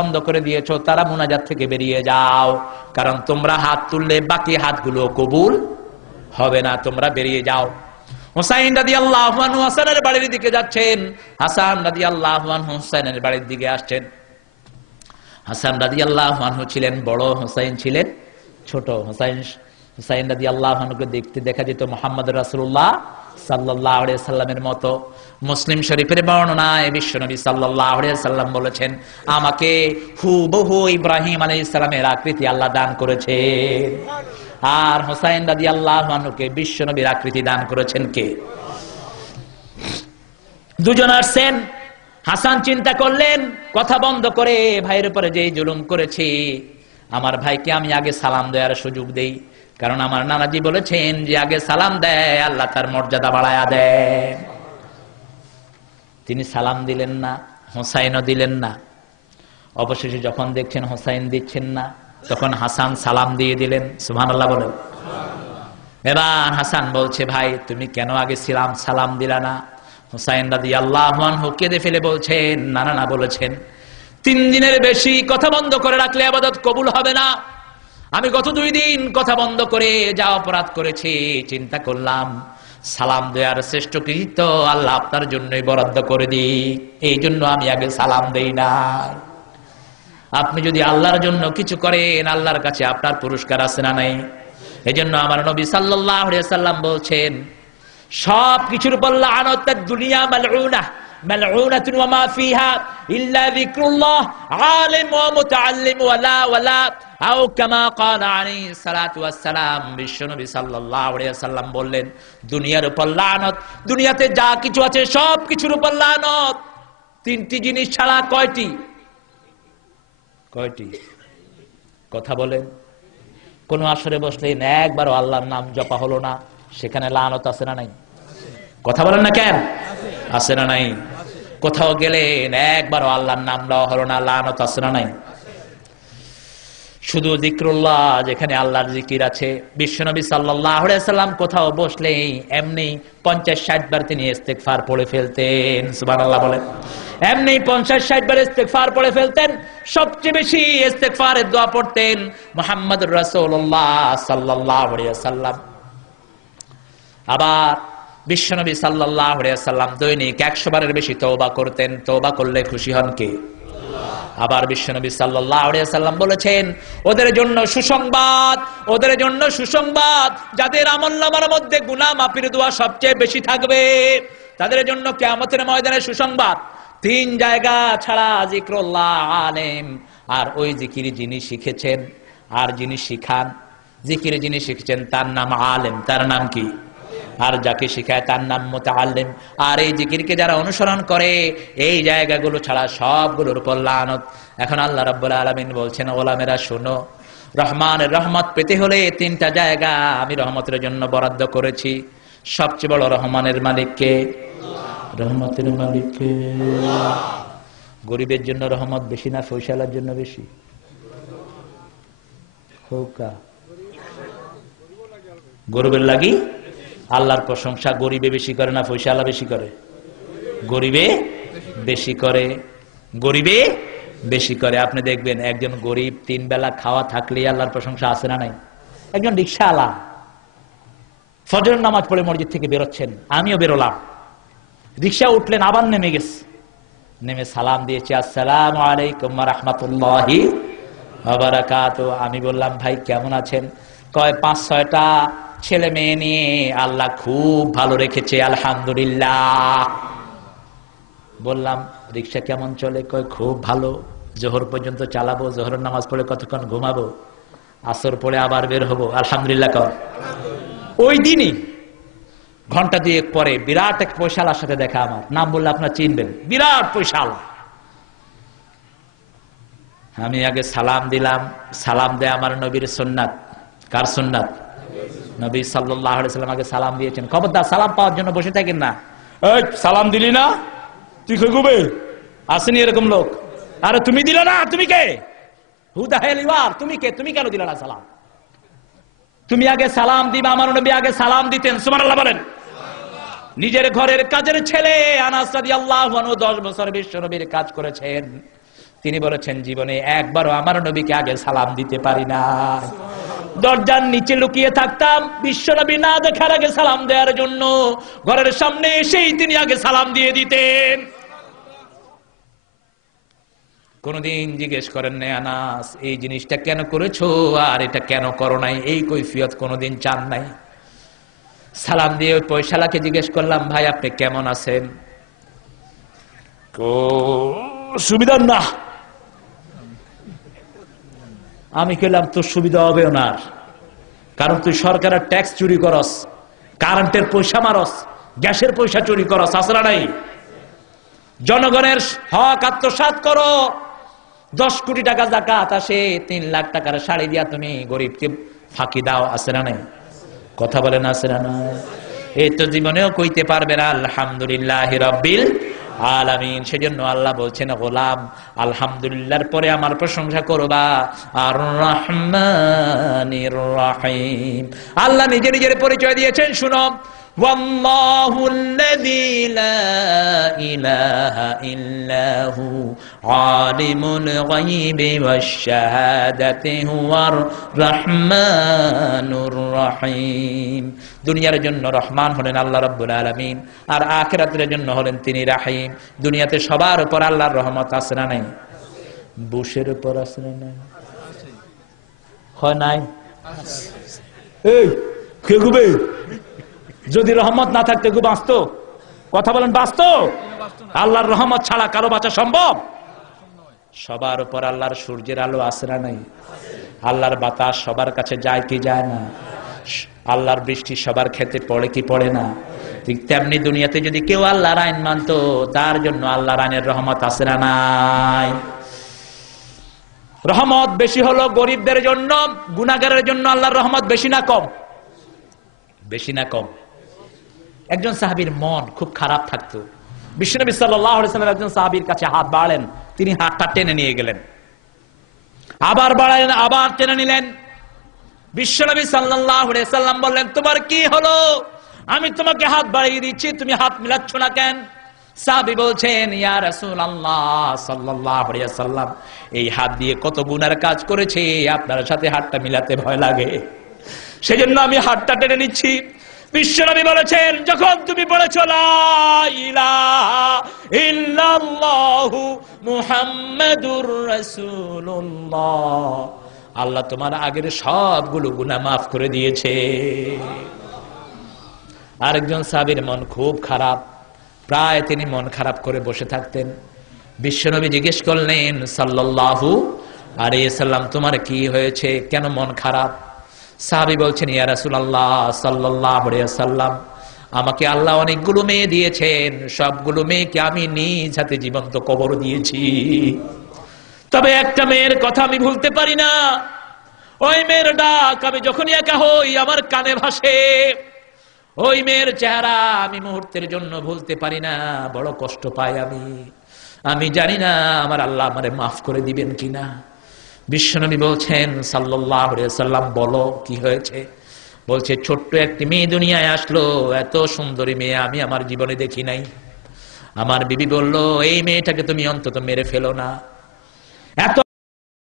বন্ধ করে দিয়েছো, তারা মুনাজাত থেকে বেরিয়ে যাও, কারণ তোমরা হাত তুললে বাকি হাতগুলো কবুল হবে না, তোমরা বেরিয়ে যাও। হুসাইন রাদিয়াল্লাহু আনহু হাসানের বাড়ির দিকে যাচ্ছেন, হাসান রাদিয়াল্লাহু আনহু হুসাইনের বাড়ির দিকে আসছেন। হাসান রাদিয়াল্লাহু আনহু ছিলেন বড়, হুসাইন ছিলেন ছোট। হুসাইন রাদিয়াল্লাহু আনহুকে দেখতে দেখা যেত মুহাম্মদ রাসূলুল্লাহ সাল্লাল্লাহু আলাইহি সাল্লামের মতো। মুসলিম শরীফের বর্ণনায় বিশ্বনবী সাল্লাল্লাহু আলাইহি সাল্লাম বলেছেন, আমাকে হুবহু ইব্রাহিম আলাইহিস সালামের আকৃতি আল্লাহ দান করেছেন। আর হুসাইন রাদিয়াল্লাহু আনহুকে বিশ্বনবীর আকৃতি দান করেছেন কে? দুজন আসছেন। হাসান চিন্তা করলেন, কথা বন্ধ করে ভাইয়ের উপরে যে জুলুম করেছি, আমার ভাইকে আমি আগে সালাম দেওয়ার সুযোগ দেই, কারণ আমার নানাজি বলেছেন যে আগে সালাম দেয় আল্লাহ তার মর্যাদা বাড়ায়া দেয়। তিনি সালাম দিলেন না, হুসাইনও দিলেন না। অবশেষে যখন দেখছেন হুসাইন দিচ্ছেন না, তখন হাসান সালাম দিয়ে দিলেন। সুবহানাল্লাহ বলেন। এবার হাসান বলছে, ভাই তুমি কেন আগে সালাম দিলা না? হুসাইন রাদিয়াল্লাহু আনহু কেঁদে ফেলে বলছেন, না বলেছেন 3 দিনের বেশি কথা বন্ধ করে রাখলে ইবাদত কবুল হবে না। আমি গত 2 দিন কথা বন্ধ করে যা অপরাধ করেছি, চিন্তা করলাম সালাম দেওয়ার শ্রেষ্ঠ কৃতিত্ব আল্লাহ আপনার জন্যই বরাদ্দ করে দিই, এই জন্য আমি আগে সালাম দেই না। আপনি যদি আল্লাহর জন্য কিছু করেন, আল্লাহর কাছে আপনার পুরস্কার আছে না নাই? এজন্য আমার নবী সাল্লাল্লাহু আলাইহি সাল্লাম বলছেন, সব কিছুর উপর লানত, দুনিয়া মালউনা মালউনাতুন ওয়া মা ফিহা ইল্লা যিকরুল্লাহ আলিম ওয়া মুতাআল্লিম ওয়ালা আও কামা ক্বালা আলাইহিস সালাতু ওয়াস সালাম। বিশ্বনবী সাল্লাল্লাহু আলাইহি সাল্লাম বললেন, দুনিয়ার উপর লানত, দুনিয়াতে যা কিছু আছে সব কিছুর উপর লানত। 3টি জিনিস ছাড়া কয়টি? কথা বলেন। কোন আসরে বসলেন একবারও আল্লাহর নাম জপা হলো না, সেখানে লানত আছে না নাই? কথা বলেন না কেন? আছে না নাই? কোথাও গেলেন একবারও আল্লাহর নাম লওয়া হলো না, লানত আছে না নাই? শুধু যিকরুল্লাহ, যেখানে আল্লাহর জিকির আছে। বিশ্বনবী সাল্লাল্লাহু আলাইহি সাল্লাম কোথাও বসলেই এমনি 50-60 বার তিনি ইস্তেগফার পড়ে ফেলতেন। সুবহানাল্লাহ বলেন। এমনি 50-60 বার ইস্তেগফার পড়ে ফেলতেন। সবচেয়ে বেশি ইস্তেগফারের দোয়া পড়তেন মুহাম্মদুর রাসূলুল্লাহ সাল্লাল্লাহু আলাইহি সাল্লাম। আবার বিশ্বনবী সাল্লাল্লাহু আলাইহি সাল্লাম দৈনিক 100 বারের বেশি তওবা করতেন। তওবা করলে খুশি হন কে? আবার বিশ্বনবী সাল্লাল্লাহু আলাইহি সাল্লাম বলেছেন, ওদের জন্য সুসংবাদ, ওদের জন্য সুসংবাদ, যাদের আমলনামার মধ্যে গুনাহ মাফির দোয়া সবচেয়ে বেশি থাকবে, তাদের জন্য কিয়ামতের ময়দানে সুসংবাদ। 3 জায়গা ছাড়া যিকরুল্লাহ আলেম, আর ওই জিকির যিনি শিখেছেন আর যিনি শিখান, জিকির যিনি শিখেছেন তার নাম আলেম। তার নাম কি? আর যাকে শিখায় তার নাম মুতাআল্লিম। আর এই জিকিরকে যারা অনুসরণ করে, এই জায়গাগুলো ছাড়া সবগুলোর উপর লানত। এখন আল্লাহ রাব্বুল আলামিন বলছেন, ওলামেরা শোনো, রহমানের রহমত পেতে হলে 3টা জায়গা আমি রহমতের জন্য বরাদ্দ করেছি। সবচেয়ে বড় রহমানের মালিক কে? রহমতের মালিক কে? গরিবের জন্য রহমত বেশি না ফয়সালার জন্য বেশি? গরিবের লাগি আল্লাহর প্রশংসা গরিবে বেশি করে না ফয়সালা বেশি করে? গরিবে বেশি করে, গরিবে বেশি করে। আপনি দেখবেন একজন গরিব 3 বেলা খাওয়া থাকলেই আল্লাহর প্রশংসা আছে না নাই? একজন রিকশাওয়ালা ফজরের নামাজ পড়ে মসজিদ থেকে বেরোচ্ছেন, আমিও বেরোলাম, রিকশা উঠলেন, আবার নেমে গেছে, নেমে সালাম দিয়েছে, আসসালামু আলাইকুম ওয়া রাহমাতুল্লাহি ওয়া বারাকাতুহু। আমি বললাম, ভাই কেমন আছেন? কয় 5-6টা ছেলে মেয়ে নিয়ে আল্লাহ খুব ভালো রেখেছে, আলহামদুলিল্লাহ। বললাম, রিকশা কেমন চলে? কয় খুব ভালো, জোহর পর্যন্ত চালাবো, জোহরের নামাজ পড়ে কতক্ষণ ঘুমাবো, আসর পড়ে আবার বের হবো, আলহামদুলিল্লাহ কর। ওই দিনই ঘন্টা 2 পরে বিরাট এক পয়সালার সাথে দেখা, আমার নাম বললে আপনার চিনবেন, বিরাট পয়সালা। আমি আগে সালাম দিলাম। সালাম দেয় আমার নবীর সুন্নাত। কার সুন্নাত? নবী সাল্লাল্লাহু আলাইহি সাল্লাম আগে সালাম দিয়েছেন। খবরদার সালাম পাওয়ার জন্য বসে থাকেন না। এই সালাম দিলি না, তুই কই গবে? আসেনি এরকম লোক? আরে তুমি দিলে না, তুমি কে? হু দা হেল ইউ আর? তুমি কে? তুমি কেন দিলে না সালাম? তুমি আগে সালাম দিবা। আমার নবী আগে সালাম দিতেন। সুবহানাল্লাহ বলেন। নিজের ঘরের কাজের ছেলে আনাস রাদিয়াল্লাহু আনহু 10 বছর বিশ্ব নবীর কাজ করেছেন। তিনি বলেছেন জীবনে একবারও আমার নবীকে আগে সালাম দিতে পারি না, দরজার নিচে লুকিয়ে থাকতাম বিশ্বনবী না দেখার আগে সালাম দেওয়ার জন্য, ঘরের সামনে এসেই তিনি আগে সালাম দিয়ে দিতেন। কোনদিন জিজ্ঞেস করেন না আনাস এই জিনিসটা কেন করেছো আর এটা কেন করো নাই, এই কৈফিয়ত কোনদিন চান নাই। সালাম দিয়ে ওই পয়সালাকে জিজ্ঞেস করলাম ভাই আপনি কেমন আছেন, সুবিধা না। আমি কইলাম তোর সুবিধা হবে না, কারণ তুই সরকারের ট্যাক্স চুরি করস, কারেন্টের পয়সা মারস, গ্যাসের পয়সা চুরি করস, আসরা নাই। জনগণের হক আত্মসাৎ করো, 10 কোটি টাকা যাকাত আসে, 3 লাখ টাকার শাড়ি দিয়া তুমি গরিবকে ফাঁকি দাও, আসরা নাই? কথা বলেন আসরা নাই? এই তো জীবনেও কইতে পারবে না আলহামদুলিল্লাহি রাব্বিল আলামিন। সেজন্য আল্লাহ বলছেন গোলাম আলহামদুলিল্লাহর পরে আমার প্রশংসা করবা, আর রহমানির রহিম। আল্লাহ নিজে নিজের পরিচয় দিয়েছেন, শুনো, ওয়াল্লাহুল্লাযী লা ইলাহা ইল্লাহু আলিমুল গায়বি ওয়াশ শাহাদাতি হুয়ার রহমানুর রহিম। দুনিয়ার জন্য রহমান হলেন আল্লাহ রাব্বুল আলামিন, আর আখিরাতের জন্য হলেন তিনি রাহিম। দুনিয়াতে সবার উপর আল্লাহর রহমত আছে না নাই? বুশের উপর আছে না নাই? হয় নাই? এই কে গুবে, যদি রহমত না থাকতে গু বাঁচতো? কথা বলেন, বাঁচতো? আল্লাহর রহমত ছাড়া কারো বাঁচা সম্ভব? সবার উপর আল্লাহর সূর্যের আলো আছে না নাই? আল্লাহর বাতাস সবার কাছে যায় কি যায় না? আল্লাহর বৃষ্টি সবার ক্ষেতে পড়ে কি পড়ে না? ঠিক তেমনি দুনিয়াতে যদি কেউ আল্লাহর আইন মানতো, তার জন্য আল্লাহর আইনের রহমত আছে না নাই? রহমত বেশি হলো গরিবদের জন্য, গুনাহগারের জন্য আল্লাহর রহমত বেশি না কম? বেশি না কম? একজন সাহাবীর মন খুব খারাপ থাকতো, বিশ্বনবী সাল্লাল্লাহু আলাইহি ওয়াসাল্লাম একজন সাহাবীর কাছে হাত বাড়ালেন, তিনি হাতটা টেনে নিয়ে গেলেন, আবার বাড়ালেন, আবার টেনে নিলেন। বিশ্বনবী সাল্লাল্লাহু আলাইহি ওয়াসাল্লাম বললেন তোমার কি হলো, আমি তোমাকে হাত বাড়িয়ে দিচ্ছি, তুমি হাত মিলাচ্ছ না কেন? সাহাবী বলছেন ইয়া রাসূলুল্লাহ সাল্লাল্লাহু আলাইহি ওয়াসাল্লাম, এই হাত দিয়ে কত গুনার কাজ করেছে, আপনার সাথে হাতটা মিলাতে ভয় লাগে, সেজন্য আমি হাতটা টেনে নিচ্ছি। বিশ্বনবী বলেছেন যখন তুমি বলেছো লা ইলাহা ইল্লাল্লাহু মুহাম্মাদুর রাসূলুল্লাহ, আল্লাহ তোমার আগের সবগুলো গুনাহ মাফ করে দিয়েছে। আরেকজন সাহাবীর মন খুব খারাপ, প্রায় তিনি মন খারাপ করে বসে থাকতেন। বিশ্বনবী জিজ্ঞেস করলেন সাল্লাল্লাহু আলাইহি ওয়াসাল্লাম তোমার কি হয়েছে, কেন মন খারাপ? সাহাবী বলছেন ইয়া রাসূলুল্লাহ সাল্লাল্লাহু আলাইহি ওয়াসাল্লাম, আমাকে আল্লাহ অনেকগুলো মেয়ে দিয়েছেন, সবগুলো মেয়েকে আমি নিজ হাতে জীবন্ত কবর দিয়েছি, তবে একটা মেয়ের কথা আমি ভুলতে পারি না। ওই মেয়ের ডাক আমি যখনই একা হই আমার কানে ভাসে, ওই মেয়ের চেহারা আমি মুহূর্তের জন্য ভুলতে পারি না, বড় কষ্ট পাই আমি জানি না আমার আল্লাহ আমারে মাফ করে দিবেন কিনা। বিশ্বনবী বলছেন সাল্লাল্লাহু আলাইহি ওয়াসাল্লাম বলো কি হয়েছে? বলছে ছোট্ট একটি মেয়ে দুনিয়ায় আসলো, এত সুন্দরী মেয়ে আমি আমার জীবনে দেখি নাই। আমার বিবি বলল এই মেয়েটাকে তুমি অন্তত মেরে ফেলো না, এত